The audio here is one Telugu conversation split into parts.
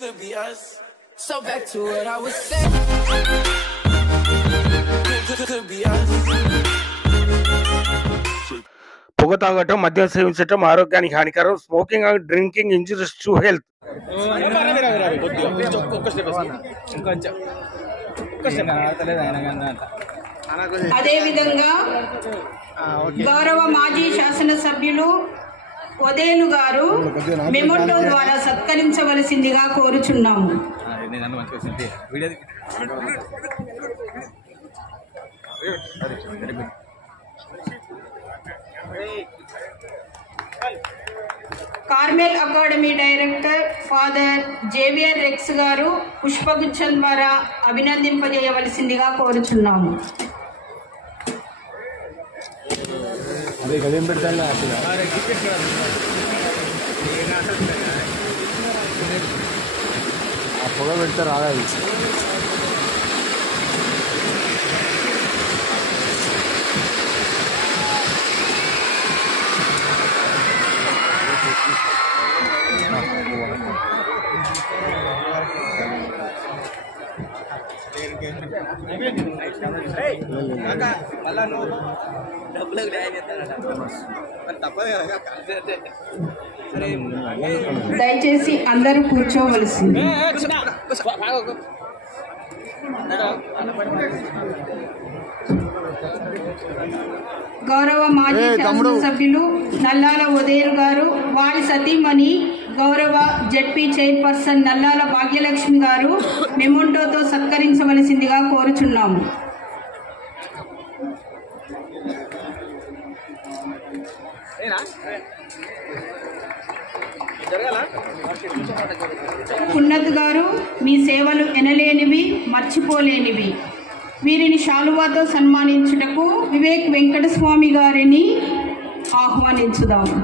Could be us. So back to what I was saying. Could be us. పొగ తాగటం, మద్యం సేవించటం ఆరోగ్యానికి హానికరం. Smoking and drinking injuries to health. అదేవిధంగా గౌరవ మాజీ శాసనసభ్యులు ఒదేలు గారు మెమోటో ద్వారా సత్కరించవలసిందిగా కోరుచున్నాము. Carmel academy director father Xavier Rex గారు పుష్పగుచ్చం ద్వారా అభినందింపజేయవలసిందిగా కోరుచున్నాము. పొగ పెడితే రాలేదు. దయచేసి అందరూ కూర్చోవలసింది. గౌరవ మాజీ శాసనసభ్యులు నల్లాల ఉదయన్ గారు, వారి సతీమణి గౌరవ జెడ్పీ చైర్పర్సన్ నల్లాల భాగ్యలక్ష్మి గారు మెమోటోతో సత్కరించవలసిందిగా కోరుచున్నాము. ఉన్నత్ గారు, మీ సేవలు ఎనలేనివి, మర్చిపోలేనివి. వీరిని శాలువాతో సన్మానించుటకు వివేక్ వెంకటస్వామి గారిని ఆహ్వానించుదాము.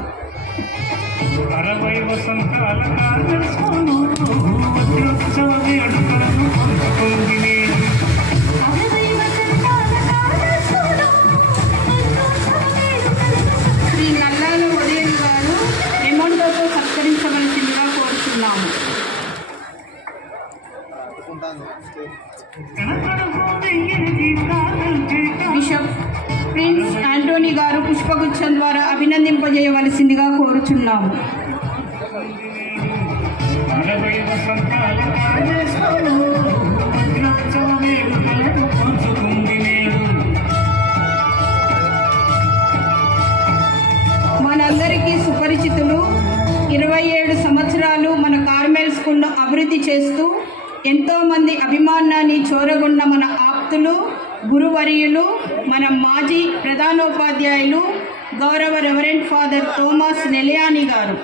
శ్రీ నల్లాల ఉదయన్ గారు మెమోటోతో సత్కరించవలసిందిగా కోరుతున్నాము. బిషప్ ప్రిన్స్ ఆంటోనీ గారు పుష్పగుచ్చం ద్వారా అభినందింపజేయవలసిందిగా కోరుచున్నాము. మనందరికీ సుపరిచితులు, 27 సంవత్సరాలు మన కార్మెల్ స్కూల్ను అభివృద్ధి చేస్తూ ఎంతో మంది అభిమానాన్ని చూరగొన్న మన ఆప్తులు, గురువర్యులు, మన మాజీ ప్రధానోపాధ్యాయులు గౌరవ రెవరెండ్ ఫాదర్ థోమస్ నెలియాని గారు,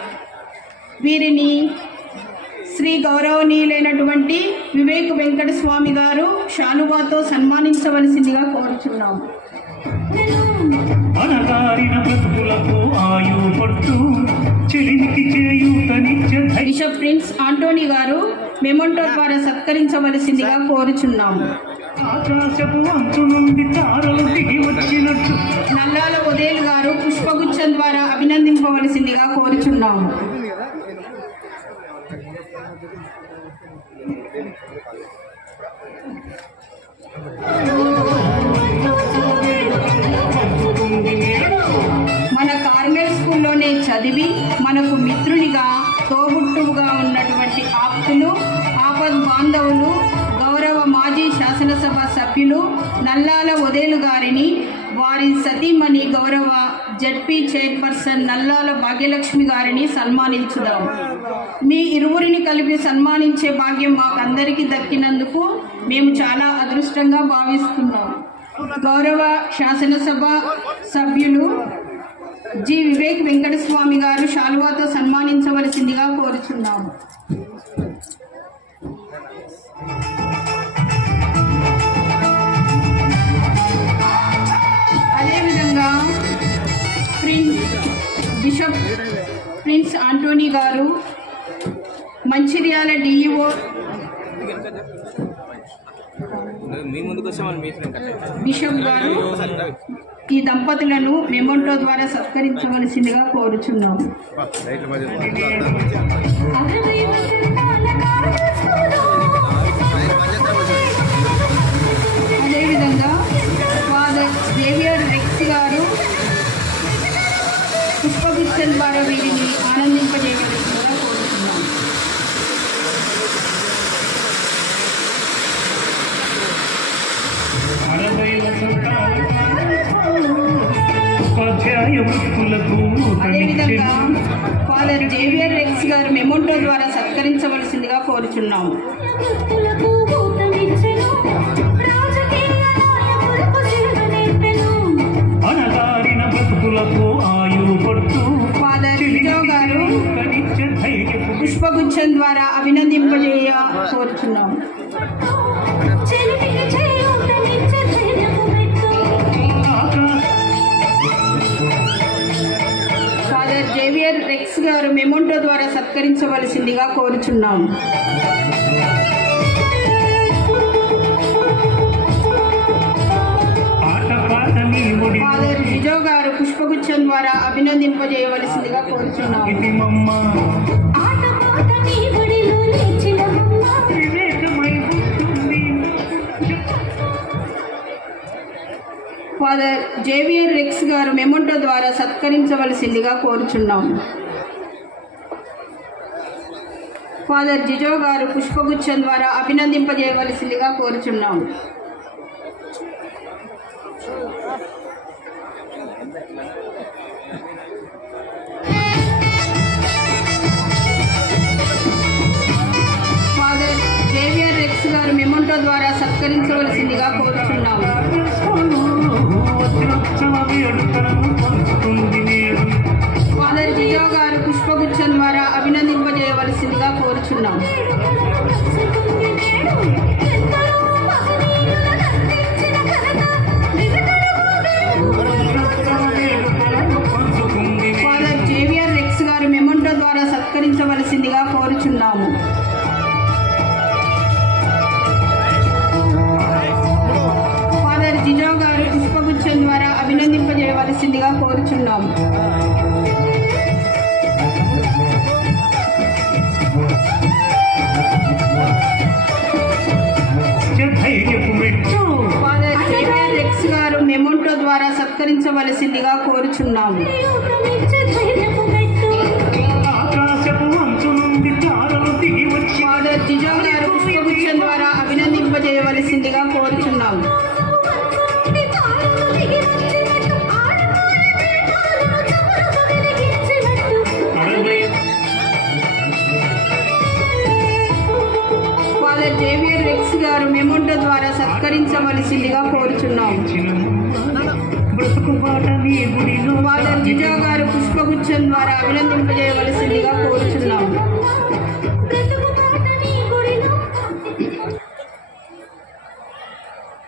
వీరిని శ్రీ గౌరవనీయులైనటువంటి వివేక్ వెంకటస్వామి గారు శాలువాతో సన్మానించవలసిందిగా కోరుచున్నాము. బిషప్ ప్రిన్స్ ఆంటోనీ గారు మెమోటో ద్వారా సత్కరించవలసిందిగా కోరుచున్నాము. నల్లాల ఉదయన్ గారు పుష్పగుచ్చం ద్వారా అభినందింపవలసిందిగా కోరుచున్నాము. మన కార్మెల్ స్కూల్లోనే చదివి మనకు మిత్రునిగా, తోబుట్టువుగా ఉన్నటువంటి ఆప్తులు, ఆపద్ బాంధవులు, గౌరవ మాజీ శాసనసభ సభ్యులు నల్లాల ఉదయన్ గారిని, వారి సతీమణి గౌరవ జెడ్పీ చైర్పర్సన్ నల్లాల భాగ్యలక్ష్మి గారిని సన్మానించుదాం. మీ ఇరువురిని కలిపి సన్మానించే భాగ్యం మాకందరికీ దక్కినందుకు మేము చాలా అదృష్టంగా భావిస్తున్నాం. గౌరవ శాసనసభ సభ్యులు జి వివేక్ వెంకటస్వామి గారు శాలువాతో సన్మానించవలసిందిగా కోరుచున్నాము. అదేవిధంగా బిషప్ ప్రిన్స్ ఆంటోనీ గారు, మంచిర్యాల డిఈఓ బిషప్ గారు ఈ దంపతులను మెమోంటో ద్వారా సత్కరించవలసిందిగా కోరుచున్నాము. అదేవిధంగా ఫాదర్ జేవియర్ రెక్స్ గారు పుష్పగుచ్చం ద్వారా వీరిని ఆనందింపజేయవలసిందిగా కోరుచున్నాము. అదేవిధంగా ఫాదర్ జేవియర్ రెక్స్ గారు మెమోంటో ద్వారా సత్కరించవలసిందిగా కోరుచున్నాము. ఫాదర్ రిజో గారు పుష్పగుచ్చం ద్వారా అభినందింపజేయ కోరుచున్నాము. ఫాదర్ జేవియర్ రెక్స్ గారు మెమోంటో ద్వారా సత్కరించవలసిందిగా కోరుచున్నాము. ఫాదర్ రిజో గారు పుష్పగుచ్చం ద్వారా అభినందింపజేయవలసిందిగా కోరుచున్నాము. ఫాదర్ జేవియర్ రెక్స్ గారు మెమోంటో ద్వారా సత్కరించవలసిందిగా కోరుచున్నాము. ఫాదర్ జిజో గారు పుష్పగుచ్చం ద్వారా అభినందింపజేయవలసిందిగా కోరుచున్నాము. ఫాదర్ జేవియర్ రెక్స్ గారు మెమోంటో ద్వారా సత్కరించవలసిందిగా కోరుచున్నాము. ఫాదర్ జిజో గారు పుష్పగుచ్చం ద్వారా అభినందింపజేయవలసిందిగా కోరుచున్నాము. ఫాదర్ జేవియర్ రెక్స్ గారు మెమోంటో ద్వారా సత్కరించవలసిందిగా కోరుచున్నాము. ఫాదర్ జిజో గారు పుష్పగుచ్చం ద్వారా అభినందింపజేయవలసిందిగా కోరుచున్నాము. ఫాదర్ జేవియర్ రెక్స్ గారు మెమోంటో ద్వారా సత్కరించవలసిందిగా కోరుచున్నాము. ఫాదర్ జిజో గారు పుష్పగుచ్చం ద్వారా అభినందింపజేయవలసిందిగా కోరుచున్నాము. ఫాదర్ జేవియర్ రెక్స్ గారు మెమోంటో ద్వారా సత్కరించవలసిందిగా కోరుచున్నాము. ఫాదర్ జిజో గారు పుష్పగుచ్చం ద్వారా అభినందింపజేయవలసిందిగా కోరుచున్నాము.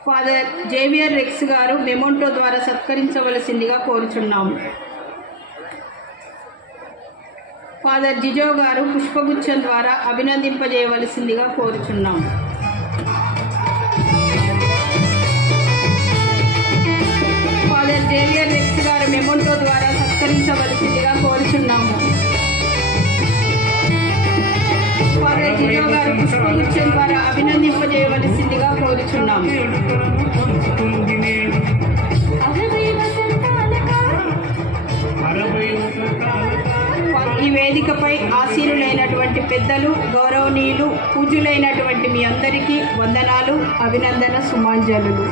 ఫాదర్ జేవియర్ రెక్స్ గారు మెమోంటో ద్వారా సత్కరించవలసిందిగా కోరుచున్నాము. ఫాదర్ జిజో గారు పుష్పగుచ్చం ద్వారా అభినందింపజేయవలసిందిగా కోరుచున్నాము. ఫాదర్ జేవియర్ రెక్స్ గారు మెమోంటో ద్వారా సత్కరించవలసిందిగా కోరుచున్నాము. ఫాదర్ జిజో గారు పుష్పగుచ్చం ద్వారా అభినందింపజేయవలసిందిగా కోరుచున్నాము. ఈ వేదికపై ఆసీనులైనటువంటి పెద్దలు, గౌరవనీయులు, పూజ్యులైనటువంటి మీ అందరికీ వందనాలు, అభినందన సుమాంజలులు.